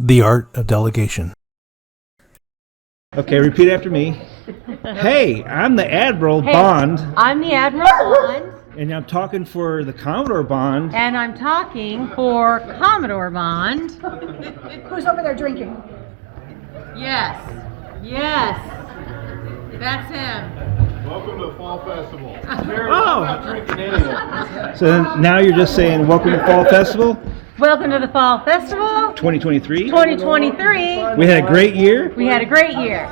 The Art of Delegation. Okay, repeat after me. Hey, I'm the Admiral Bond. I'm the Admiral Bond. And I'm talking for the Commodore Bond. And I'm talking for Commodore Bond. Who's over there drinking? Yes. Yes. That's him. Welcome to the Fall Festival. Oh. I'm not drinking anything. So now you're just saying, welcome to Fall Festival Welcome to the Fall Festival 2023. 2023. We had a great year. We had a great year.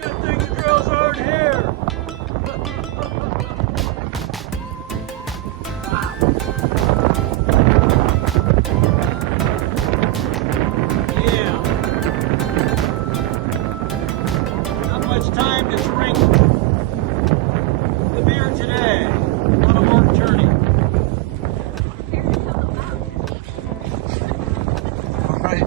Good thing the girls aren't here. Yeah. Not much time to drink the beer today on a work journey. All right.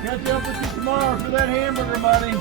Catch up with you tomorrow for that hamburger money.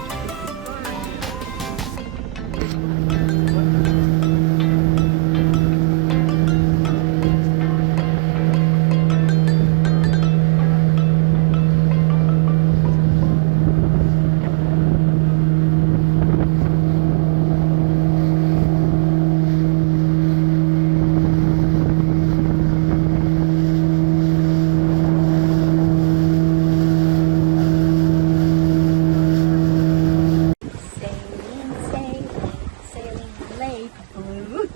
Sailing Lake Blue.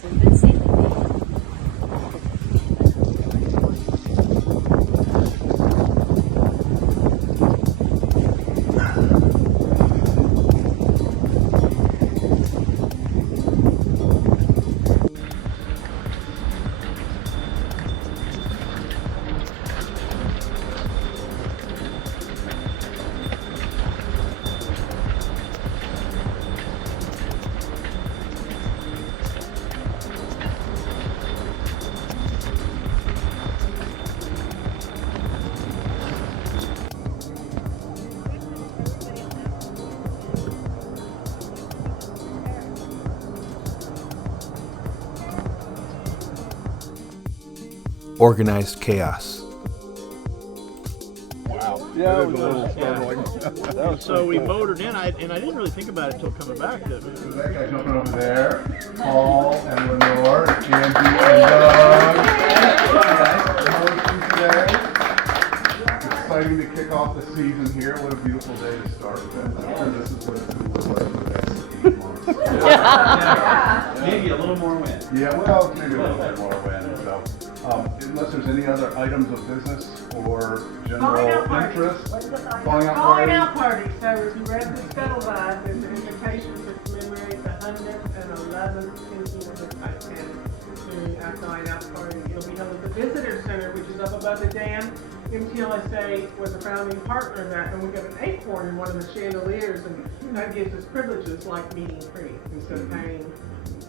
So good sailing day. Organized chaos. Wow. Yeah, That is a little startling. So we motored in, and I didn't really think about it until coming back. That guy jumping over there. Paul and Lenore, Angie and Doug. How are you today? It's exciting to kick off the season here. What a beautiful day to start with. I'm sure this is what it's going to look like for the next 8 months. Maybe a little more wind. Yeah, well, maybe a little bit more wind. So, unless there's any other items of business or general interest. Thawing Out Party. So if you read the scuttlebutt, there's an invitation to commemorate the 111th incident of Titanic during our Thawing Out Party. It'll be held at the Visitor Center, which is up above the dam. MTLSA was a founding partner of that, and we got an acorn in one of the chandeliers, and that gives us privileges like meeting free instead of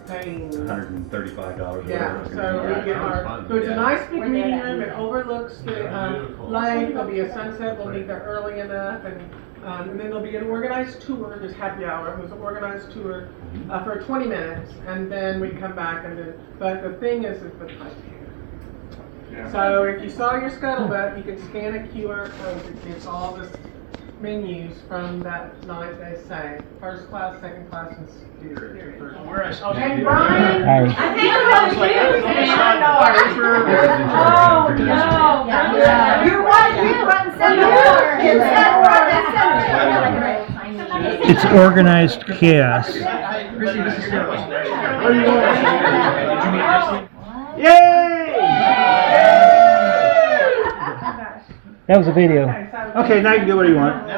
paying $135 or yeah, whatever. so we get our, so it's a nice big meeting room, it overlooks the lake, there'll be a sunset, we'll meet there early enough, and then there'll be an organized tour, there's happy hour, there's an organized tour for 20 minutes, and then we come back, and then, but the thing is the Titanic. So if you saw your scuttlebutt, you can scan a QR code that gives all the menus from that night, they say, first class, second class, and theater. And Brian, I think about you. Oh, no. You're right, It's organized chaos. Yay! That was a video. Okay, now you can do what you want.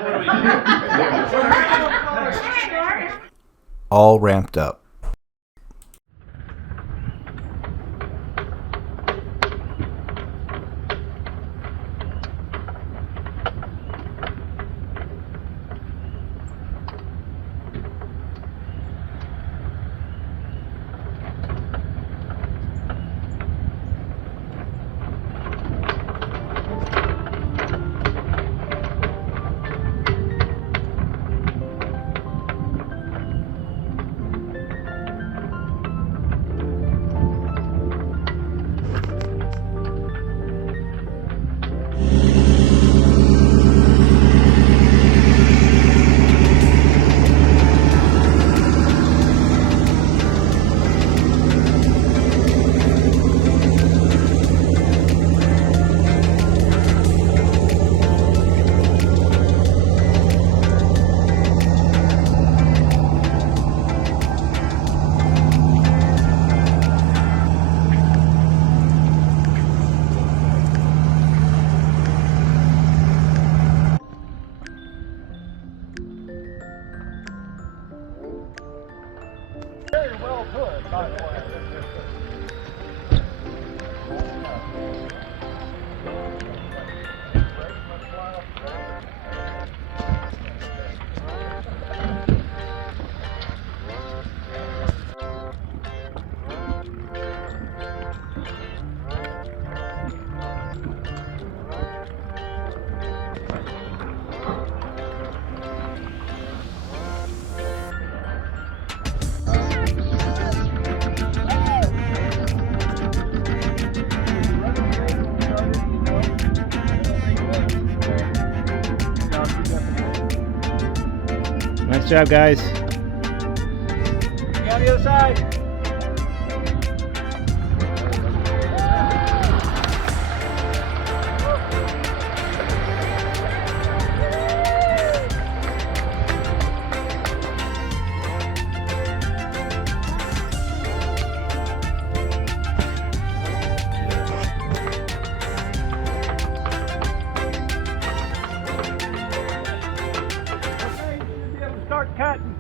All ramped up. Nice job, guys. On the other side. Start cutting.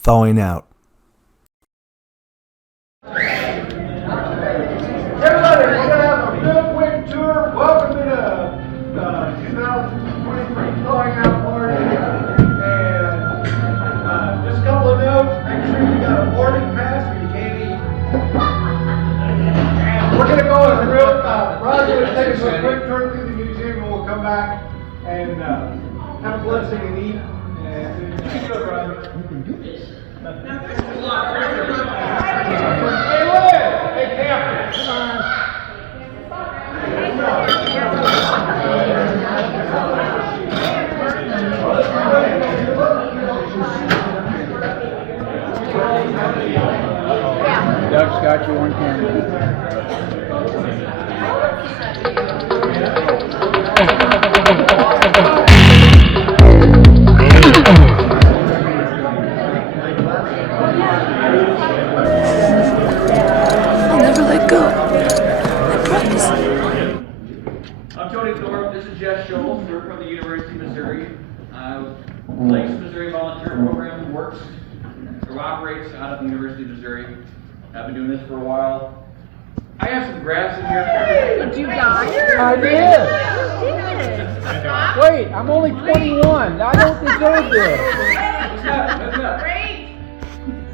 Thawing Out. Everybody, we're going to have a real quick tour. Welcome to the 2023 Thawing Out party. And just a couple of notes. Make sure you got a boarding pass or you can't eat. And we're going to go as real Roger's going to take us a quick tour through the museum and we'll come back and have a blessing and eat. And you can do it, Roger. You can do this. Hey, Liz! Hey, Captain! Come on! Doug's got you on camera. I'll never let go. I promise. I'm Tony Thorpe. This is Jess Scholes. We're from the operates out of the University of Missouri. I've been doing this for a while. I have some grass in here. Did you die? I did. Wait, I'm only 21. I don't deserve this. What's up? Great!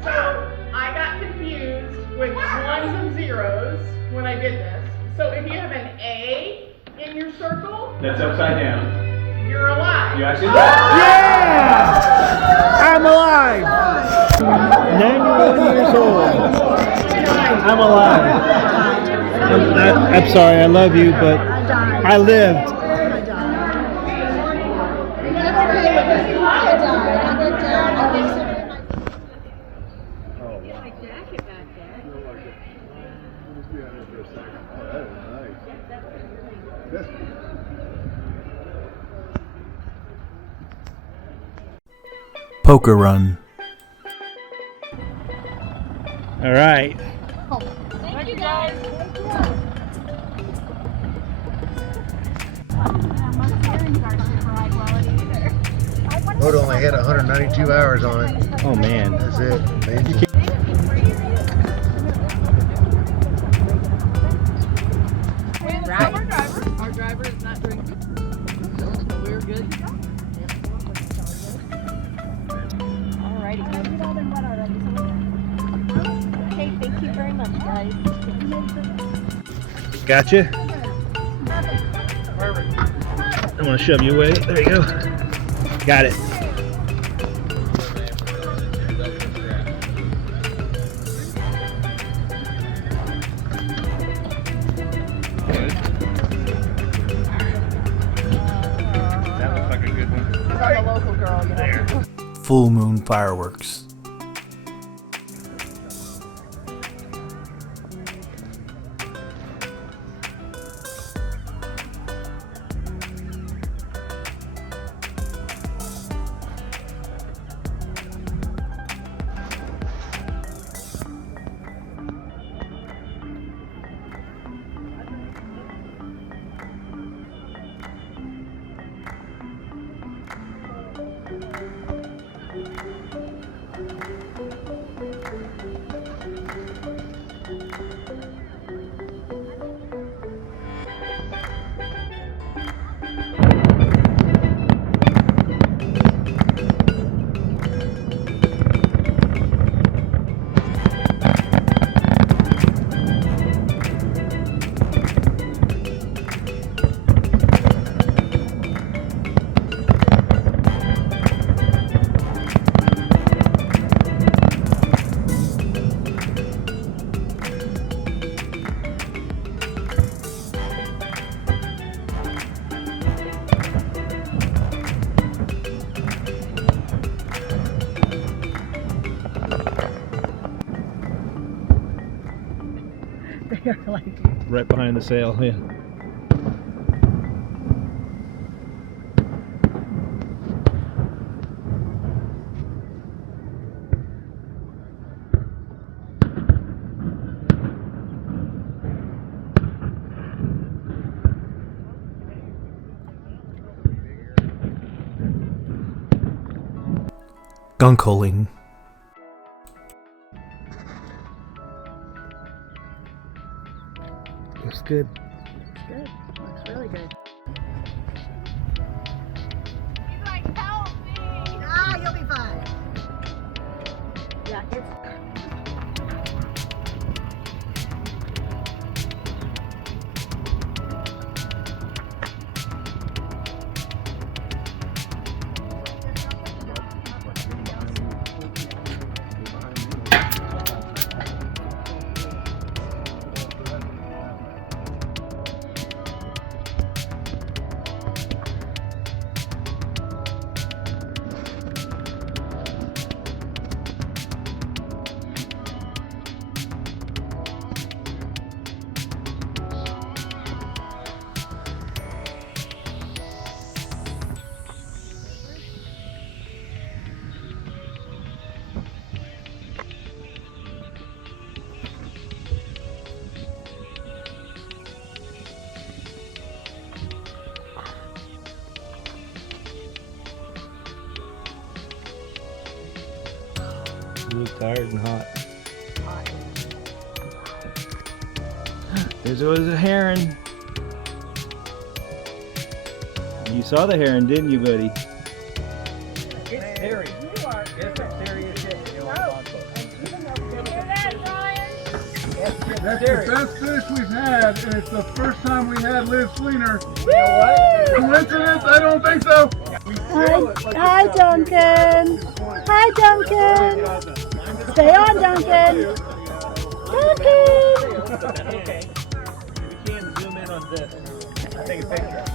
So, I got confused with ones and zeros when I did this. So if you have an A in your circle, That's upside down. you're alive. You actually live. Yeah! I'm alive! 91 years old. I'm alive. I'm sorry, I love you, but I lived. Poker run. All right. Thank you guys. Boat only had 192 hours on it. Oh man. That's it. Amazing. Our driver is not drinking. We're good. Alrighty. Okay, thank you very much, guys. Gotcha. I'm gonna shove you away. There you go. Got it. That looks like a good one. I'm a local girl, you know. Full moon fireworks. Right behind the sail, yeah. Gunkholing. Looks good. Good. Looks really good. He's like, help me! Ah, you'll be fine. Yeah, it's. You look tired and hot. There's always a heron. You saw the heron, didn't you, buddy? It's hairy. It's a serious shit. That's the best fish we've had, and it's the first time we had Liz Fleener. You know what? Coincidence? I don't think so. Hi, Duncan. Hi, Duncan. Stay on, Duncan. Duncan. Okay. If you can zoom in on this, I'll take a picture of that.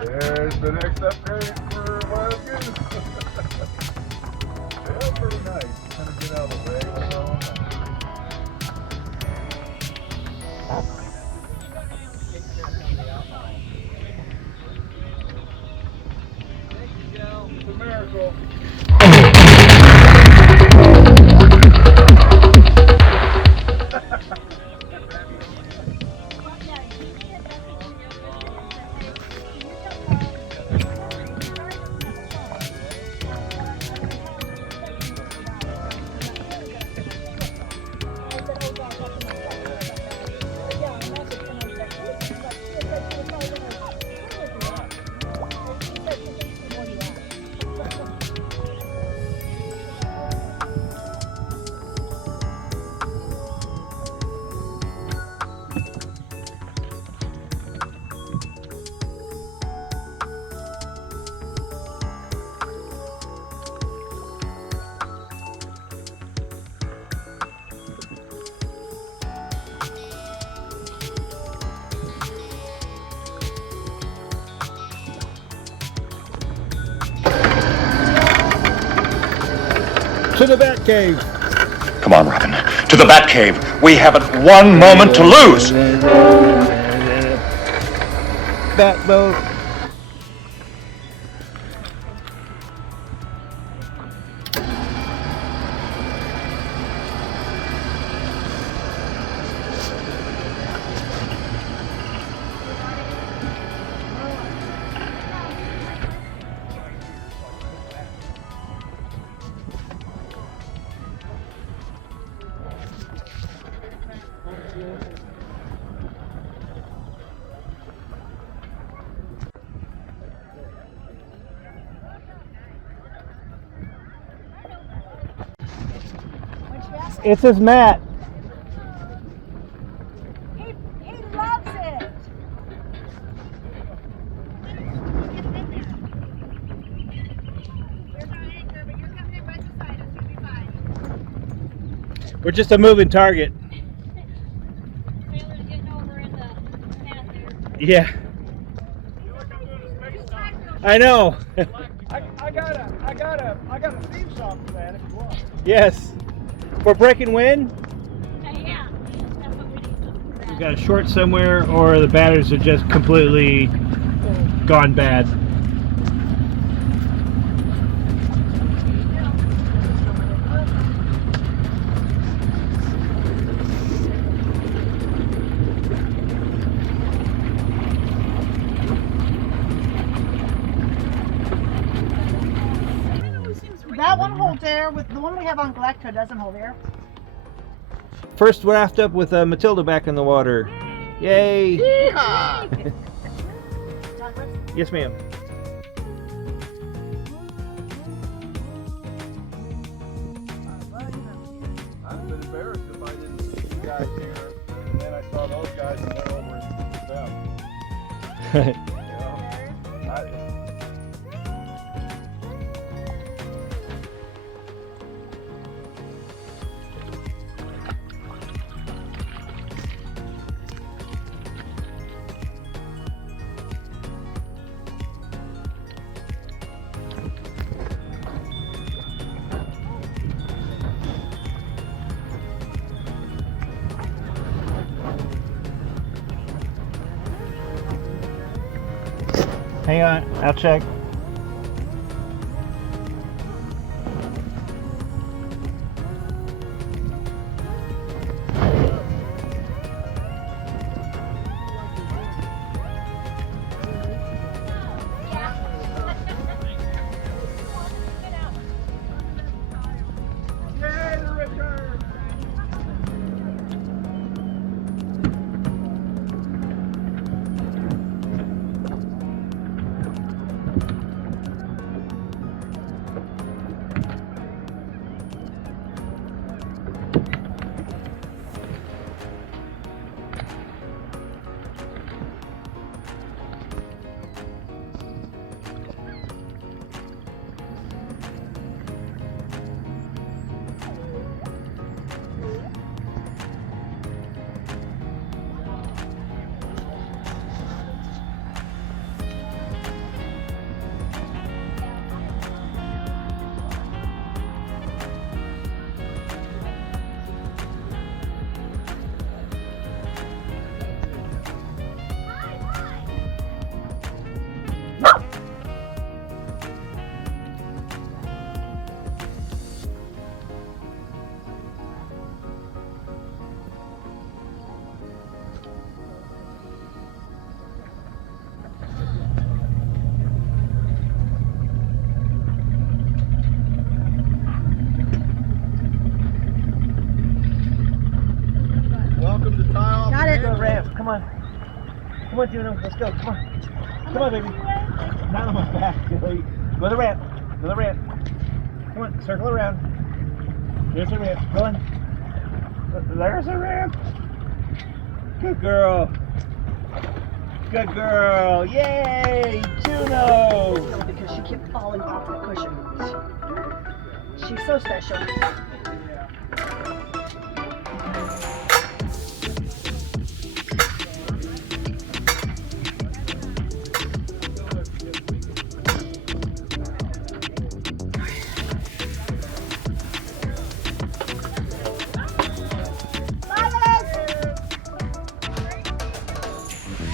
There's the next upgrade for wild goose. Yeah, pretty nice. Kind of get out of the way. It's a miracle. To the bat cave. Come on, Robin. To the bat cave. We haven't one moment to lose. Bat boat. It's his mat. He loves it. We're just a moving target. Yeah. I know. I got a theme song for that if you want. Yes. For breaking wind? Yeah. That's what we need. We got a short somewhere, or the batteries are just completely gone bad. That one holds air. With the one we have on Galacto doesn't hold air. First raft up with Matilda back in the water. Yay! Yes, ma'am. I've been embarrassed if I didn't see you guys here, and then I saw those guys and went over and see them. Hang on, I'll check. Welcome to Tile. Got it. Go ramp. Come on. Come on, Juno. Let's go. Come on. Come on, baby. Not on my back, Billy. Go to the ramp. Go to the ramp. Come on. Circle around. There's the ramp. Go on. There's the ramp. Good girl. Good girl. Yay, Juno. Because she kept falling off the cushion. She's so special.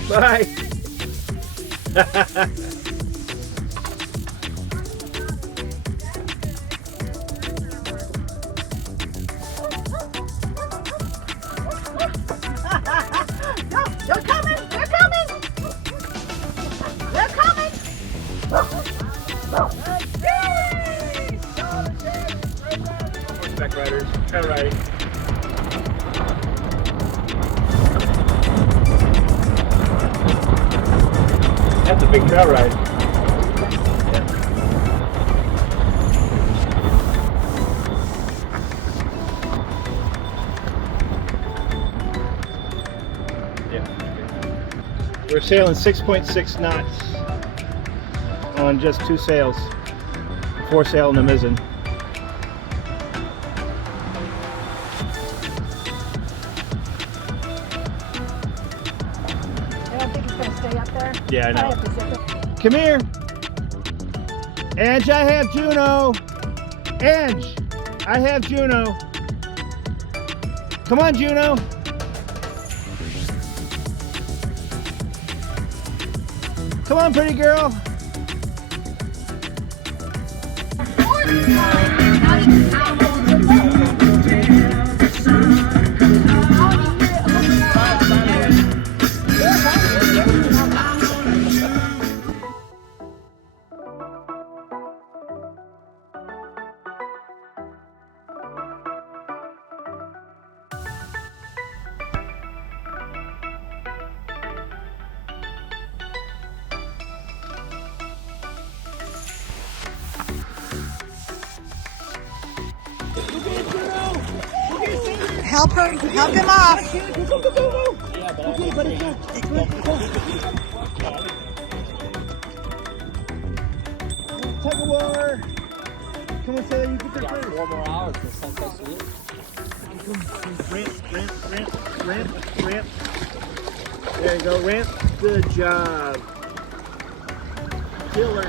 Bye. They're coming! They're coming! They're coming! Horseback riders, trail riding. That's a big trail ride. Yeah. We're sailing 6.6 knots on just 2 sails. 4 sail in the mizzen. I don't think it's going to stay up there. Yeah, I know. I have to zip it. Come here. Ange, I have Juno. Ange, I have Juno. Come on, Juno. Come on, pretty girl. Help her, help him off. Tug of war. Come on, Taylor, you get there first. 4 more hours for sunset salute. Ramp. There you go, ramp. Good job. Killer.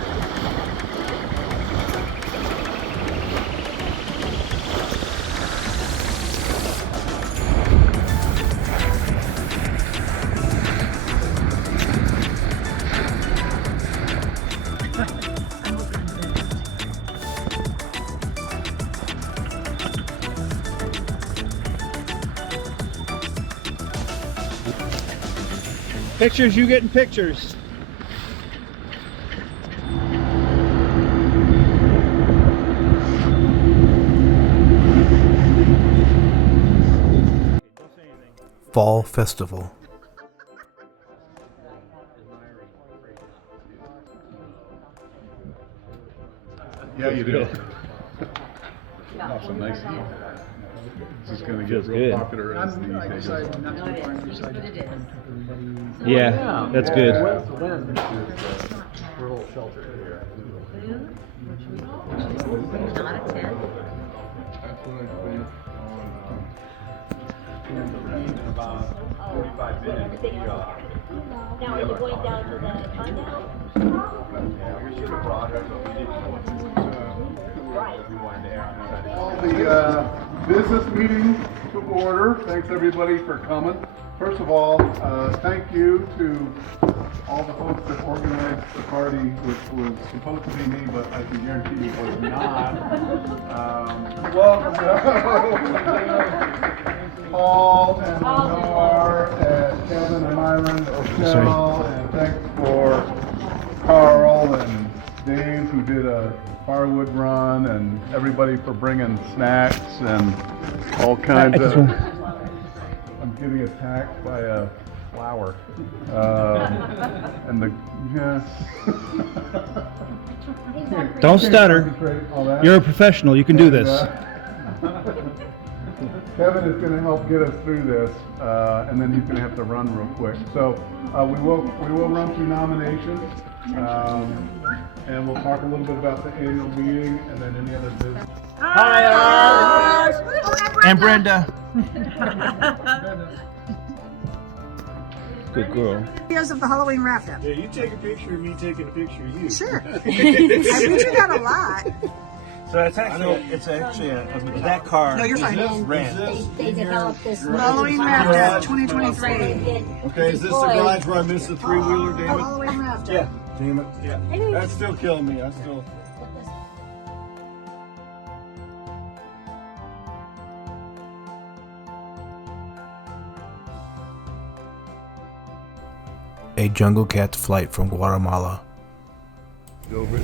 Pictures, you getting pictures. Fall Festival. Yeah, you do. Awesome, nice. This is going to get real popular as the day goes on. Yeah, that's good. Rural shelter here. Not a 10. That's what I think on about 45 minutes. Now, are you going down to the fun now? We should have brought her, but we didn't know what we wanted to ask. Call the business meeting to order. Thanks everybody for coming. First of all, thank you to all the folks that organized the party, which was supposed to be me, but I can guarantee you was not. Welcome to Paul and Lenore and Kevin and Myron, Rochelle, and thanks for Carl and Dave who did a firewood run, and everybody for bringing snacks and all kinds of. I'm getting attacked by a flower. And the Don't stutter. You're a professional. You can do this. Kevin is going to help get us through this, and then he's going to have to run real quick. So we will run through nominations, and we'll talk a little bit about the annual meeting, and then any other business. Hi, and Brenda. Good girl. Videos of the Halloween raft-up. Yeah, you take a picture of me taking a picture of you. Sure. I read you that a lot. So it's actually that car. No, you're fine. They developed this Halloween raft-up 2023. Okay, is this the garage where I missed the three-wheeler, damn it? Halloween raft-up. Yeah, damn it. Yeah. That's still killing me. I still. A jungle cat's flight from Guatemala. Over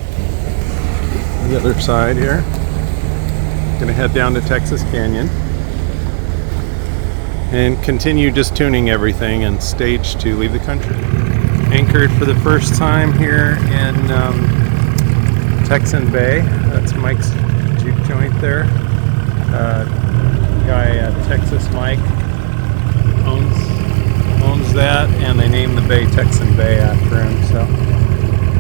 the other side here. Gonna head down to Texas Canyon and continue just tuning everything and stage to leave the country. Anchored for the first time here in Texan Bay. That's Mike's juke joint there. Guy Texas Mike owns that, and they named the bay Texan Bay after him. So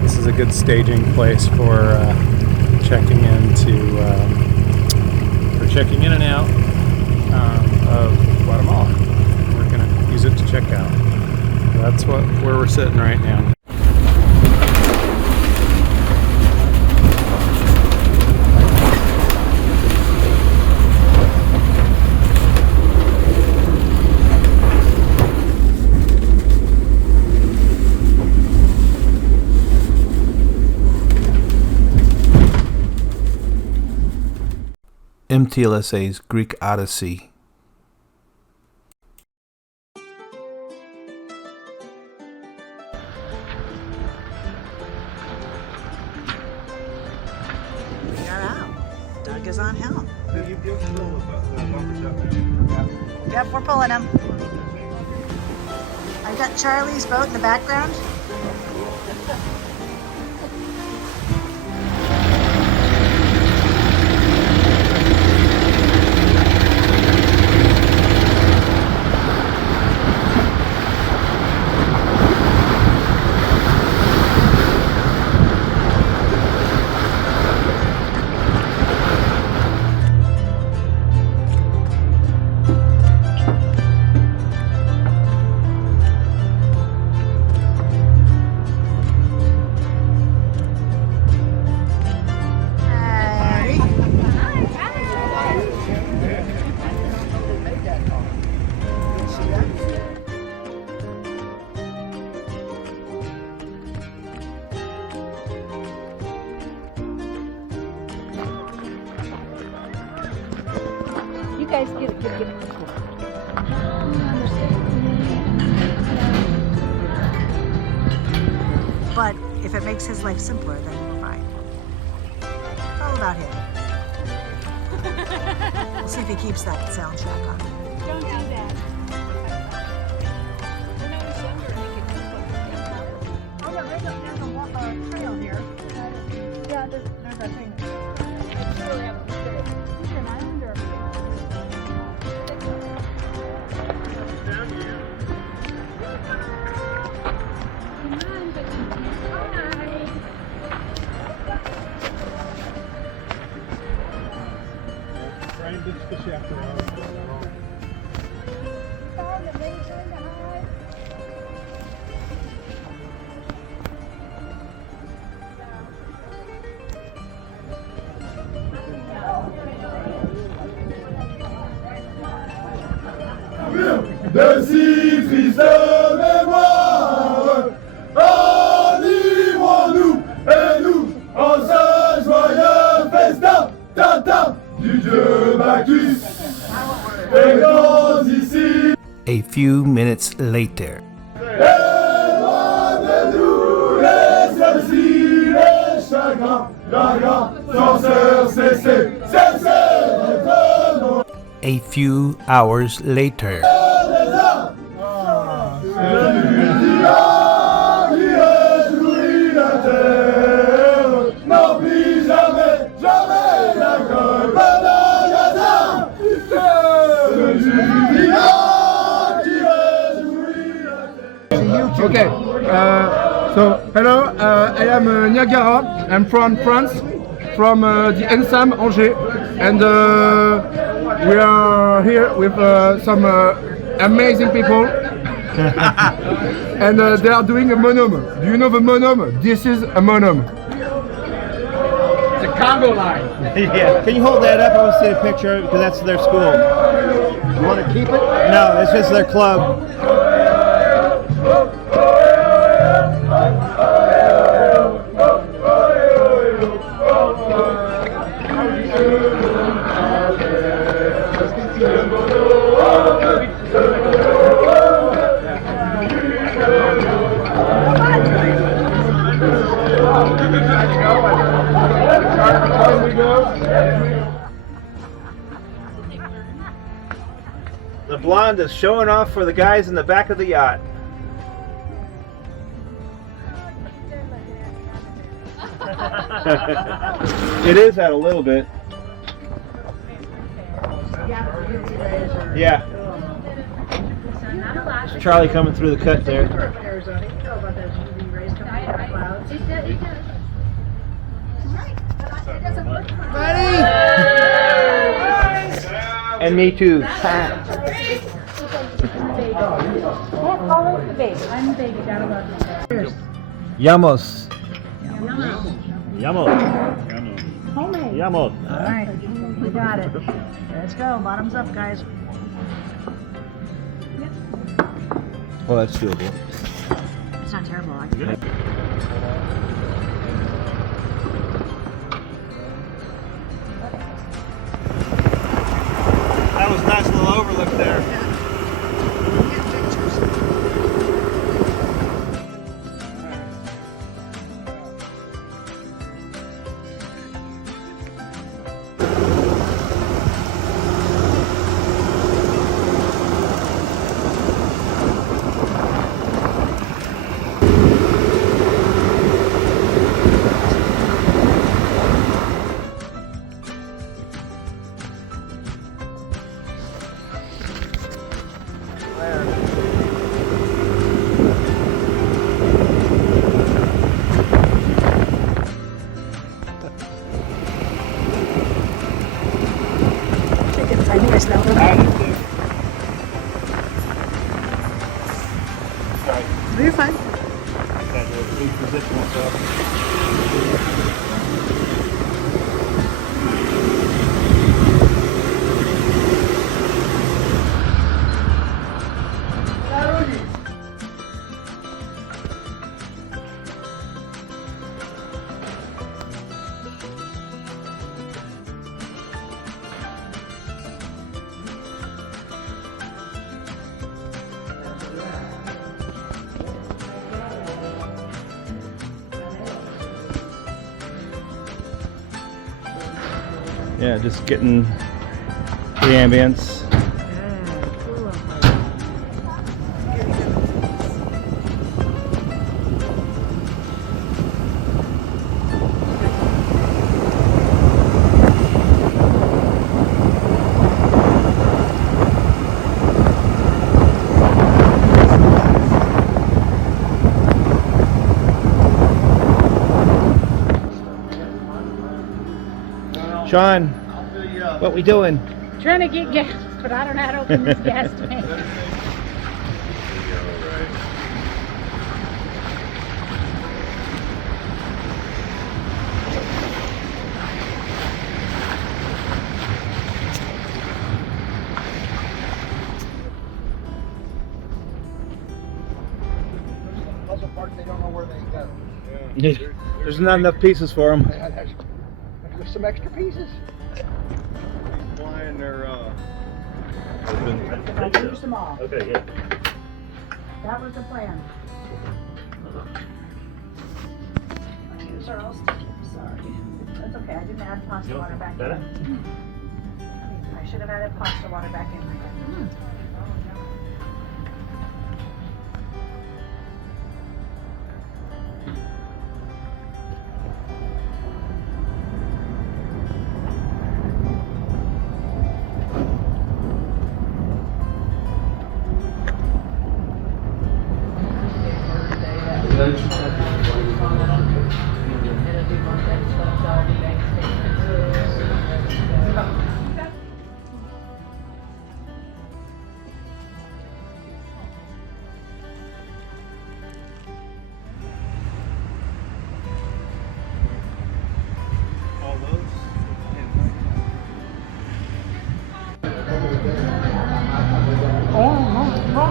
this is a good staging place for checking in and out of Guatemala. We're gonna use it to check out. That's where we're sitting right now. MTLSA's Greek Odyssey. We are out. Doug is on helm. Yep, we're pulling him. I got Charlie's boat in the background. Guys, get it. it makes his life simpler, then you're fine. It's all about him. We'll see if he keeps that soundtrack on. Don't do that. When I was younger, I could keep Oh yeah, there's a trail here. Yeah, there's a thing. really have a mistake. Is there an island or Try and ditch the shaft around. De si triste mémoire, enivrons-nous et nous en ce joyeux festin, tata, du dieu Bacchus, et dans ici. A few minutes later. Éloignez-nous les soucis, les chagrins, gargans, censeurs, cessez, cessez votre nom. A few hours later. Okay, so hello, I am Niagara. I'm from France, from the Ensemble Angers, and we are here with some amazing people. And they are doing a monome. Do you know the monome? This is a monome. The Congo line. Yeah. Can you hold that up? I want to see a picture because that's their school. You want to keep it? No, it's just their club. The blonde is showing off for the guys in the back of the yacht. It is out a little bit. Yeah. It's Charlie coming through the cut there. And me too. Yamos. Homemade. Yamos. All right, we got it. Let's go. Bottoms up, guys. Well, that's doable. It's not terrible. That was a nice little overlook there. You're fine. Reposition myself. Yeah, just getting the ambience. Sean, what we doing? Trying to get gas, but I don't know how to open this gas tank. Puzzle part, they don't know where they go. There's not enough pieces for them. There's some extra pieces. Flying their I used them all. Okay, yeah. That was the plan. These are all sticky, sorry. That's okay, I didn't add pasta water back in. I should have added pasta water back in.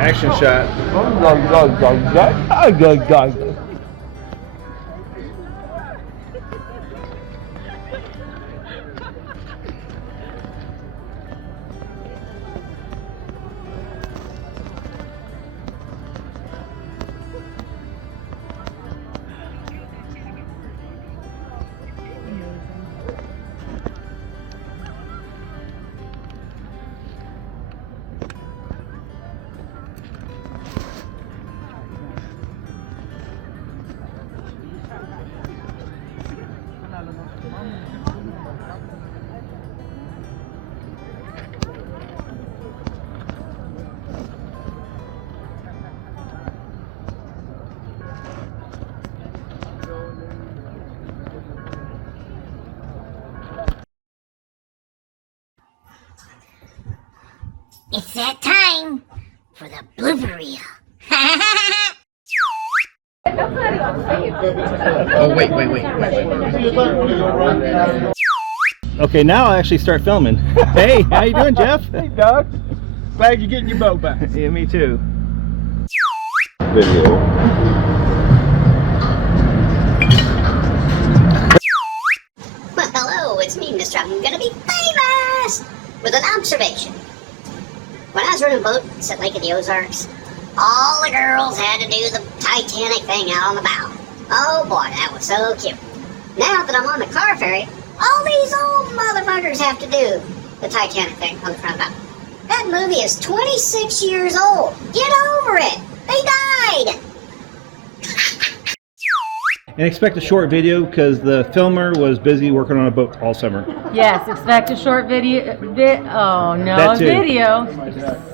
Action shot. It's that time for the blooper reel. Oh, wait. Okay, now I'll actually start filming. Hey, how you doing, Jeff? Hey, Doug. Glad you're getting your boat back. Yeah, me too. video. Well, hello, it's me, Mr. I'm gonna be famous with an observation. When I was running a boat at Lake of the Ozarks, all the girls had to do the Titanic thing out on the bow. Oh boy, that was so cute. Now that I'm on the car ferry, all these old motherfuckers have to do the Titanic thing on the front bow. That movie is 26 years old. Get over it. They died. And expect a short video because the filmer was busy working on a boat all summer. Yes, expect a short video. That too. Video.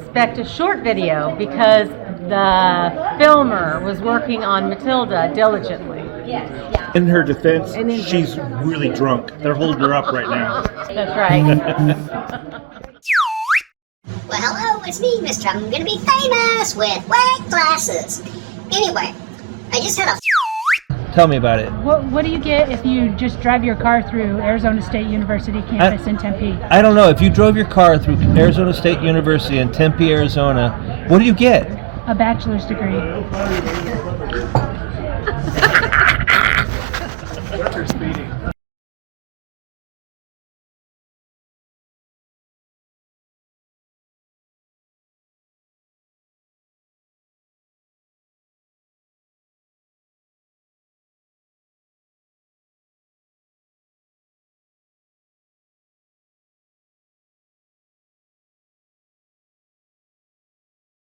Expect a short video because the filmer was working on Matilda diligently. Yes. In her defense, she's really drunk. They're holding her up right now. That's right. Well, hello, it's me, Mr. I'm gonna be famous with white glasses. Anyway, I just had a Tell me about it. What do you get if you just drive your car through Arizona State University campus in Tempe? I don't know. If you drove your car through Arizona State University in Tempe, Arizona, what do you get? A bachelor's degree.